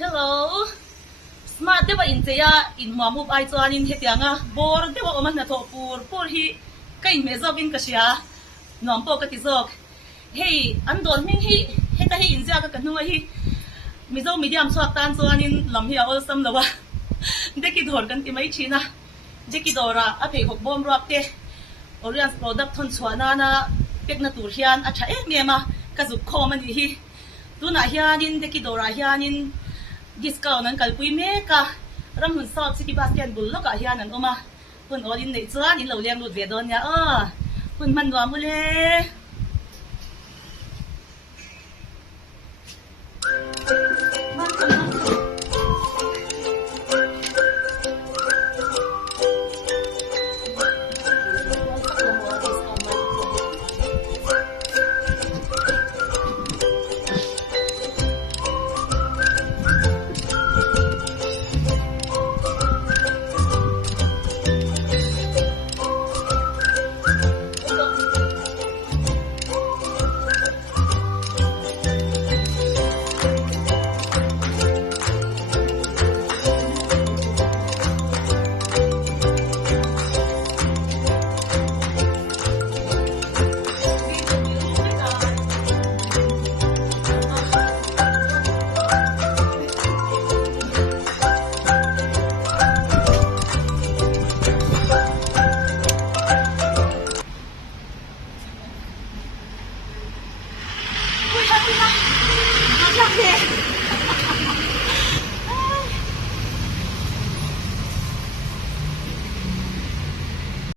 Hello. Smart dewa in teya in mamu ai chuan in hetianga bor dewa oman na tho pur hi kai me zok in kasia nom po ka ti zok hey an don ming hi heta hi in ja ka kanu hi mizo medium chuak tan chuan in lam hi ol sam lawa deki dor kan ti mai china deki dora a phei hok bom rak te Orion product thon chuana na pek na tur hian a tha em mema ka zu khom ani hi tuna hianin deki dora hianin discount nan kalpui me ka ram hun south city basket bul loka hian an oma hun olin nei chuan in lo lem lut ve don ya hun man wa mule